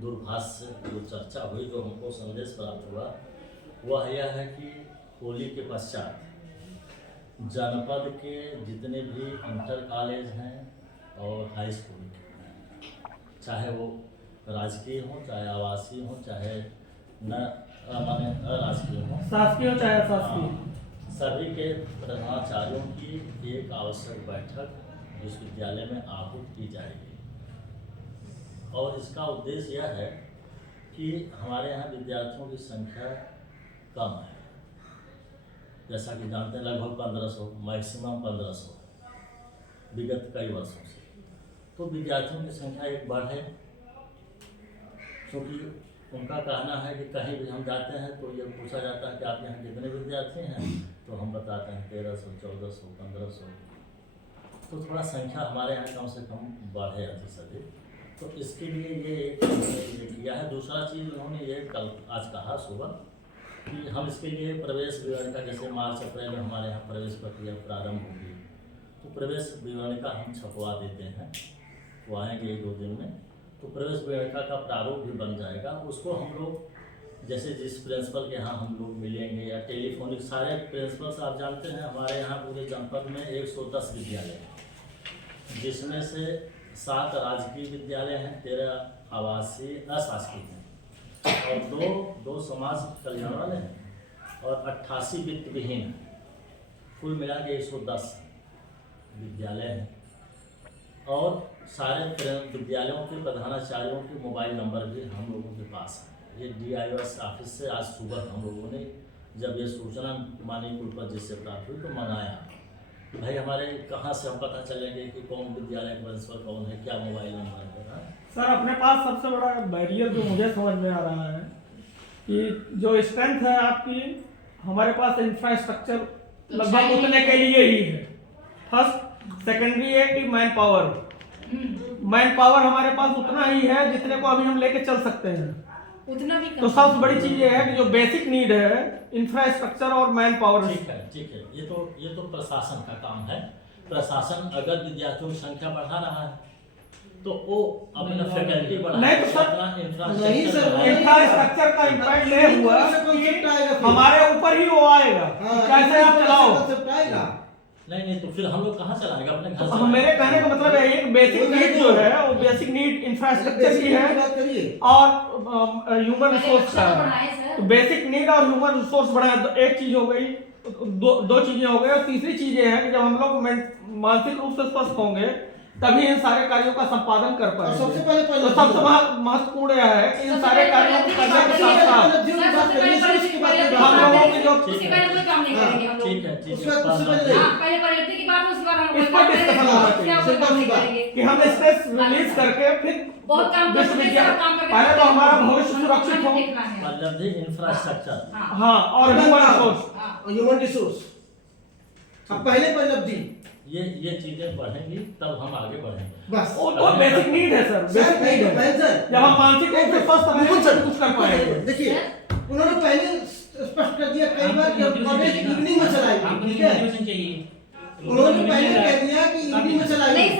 दूरभाष से जो चर्चा हुई, जो हमको संदेश प्राप्त हुआ, वह यह है कि होली के पश्चात जनपद के जितने भी इंटर कॉलेज हैं और हाई स्कूल हैं, चाहे वो राजकीय हो, चाहे आवासीय हो, चाहे न माने अराजकीय हो, शासकीय हो चाहे अशासकीय, सभी के प्रधानाचार्यों की एक आवश्यक बैठक विश्वविद्यालय में आहूत की जाएगी। और इसका उद्देश्य यह है कि हमारे यहाँ विद्यार्थियों की संख्या कम है, जैसा कि जानते हैं लगभग 1500, मैक्सिमम 1500 विगत कई वर्षों से। तो विद्यार्थियों की संख्या एक बढ़े, क्योंकि उनका कहना है कि कहीं भी हम जाते हैं तो ये पूछा जाता है कि आप यहाँ कितने विद्यार्थी हैं, तो हम बताते हैं 1300, 1400, 1500। तो थोड़ा संख्या हमारे यहाँ कम से कम बढ़े अतिशय। तो इसके लिए ये एक किया है। दूसरा चीज़ उन्होंने ये कल आज कहा सुबह कि हम इसके लिए प्रवेश विवरणिका, जैसे मार्च अप्रैल में हमारे यहाँ प्रवेश प्रक्रिया प्रारंभ होगी, तो प्रवेश विवरणिका हम छपवा देते हैं, वो आएंगे 1-2 दिन में। तो प्रवेश विवरणिका का प्रारूप भी बन जाएगा। उसको हम लोग जैसे जिस प्रिंसिपल के यहाँ हम लोग मिलेंगे या टेलीफोनिक, सारे प्रिंसिपल से आप जानते हैं हमारे यहाँ पूरे जनपद में 110 विद्यालय हैं, जिसमें से 7 राजकीय विद्यालय हैं, 13 आवासीय अशासकीय हैं और दो समाज कल्याण वाले हैं और 88 वित्त विहीन हैं। कुल मिला के 110 विद्यालय हैं और सारे विद्यालयों के प्रधानाचार्यों के मोबाइल नंबर भी हम लोगों के पास हैं। ये DIOS ऑफिस से आज सुबह हम लोगों ने जब ये सूचना माननीय कुलपति जी से प्राप्त हुई तो मनाया कि भाई हमारे कहाँ से हम पता चलेंगे कि कौन विद्यालय का प्रिंसिपल कौन है, क्या मोबाइल नंबर है। सर अपने पास सबसे बड़ा बैरियर जो मुझे समझ में आ रहा है कि जो स्ट्रेंथ है आपकी, हमारे पास इंफ्रास्ट्रक्चर लगभग उतने के लिए ही है। फर्स्ट सेकेंडरी है कि मैन पावर हमारे पास उतना ही है जितने को अभी हम लेके चल सकते हैं, उतना भी तो सबसे बड़ी चीज ये है कि जो बेसिक नीड है इंफ्रास्ट्रक्चर और मैन पावर। ठीक है, ये तो प्रशासन का काम है। प्रशासन अगर विद्यार्थियों की संख्या बढ़ा रहा है तो वो अपना फैकल्टी बढ़ाए, नहीं तो सर, इंफ्रास्ट्रक्चर का इम्पैक्ट नहीं हुआ, हमारे ऊपर ही वो आएगा। कैसे आप चलाओ? नहीं तो फिर हम लोग कहाँ चलाएंगे, अपने घर तो से? मेरे कहने का मतलब है एक बेसिक नीड जो है वो बेसिक नीड इंफ्रास्ट्रक्चर की है और ह्यूमन रिसोर्स का है। तो बेसिक नीड और ह्यूमन रिसोर्स बढ़ाए, तो एक चीज हो गई, दो चीजें हो गई। और तीसरी चीज ये है कि जब हम लोग मानसिक रूप से स्वस्थ होंगे तभी इन सारे कार्यों का संपादन कर पाएंगे। सबसे पहले तो सबसे महत्वपूर्ण यह है कि इन सारे कार्यों को करने के साथ साथ हम लोगों की जो ठीक है इस पर डिस्कशन होना चाहिए कि हम स्ट्रेस रिलीज करके फिर पहले तो हमारा भविष्य सुरक्षित हो, मतलब इंफ्रास्ट्रक्चर, हाँ, और ह्यूमन रिसोर्स। अब पहले उपलब्धि ये चीजें बढ़ेंगी तब हम आगे बढ़ेंगे। बस वो बेसिक नीड है सर, बेसिक नीड है। जब हम मानसिक रूप से स्वस्थ रहेंगे कुछ कर पाएंगे। देखिए उन्होंने पहले स्पष्ट कर दिया कई बार कि कॉलेज इवनिंग में चलाएगी, ठीक है। उन्होंने पहले कह दिया कि इवनिंग में चलाएगी।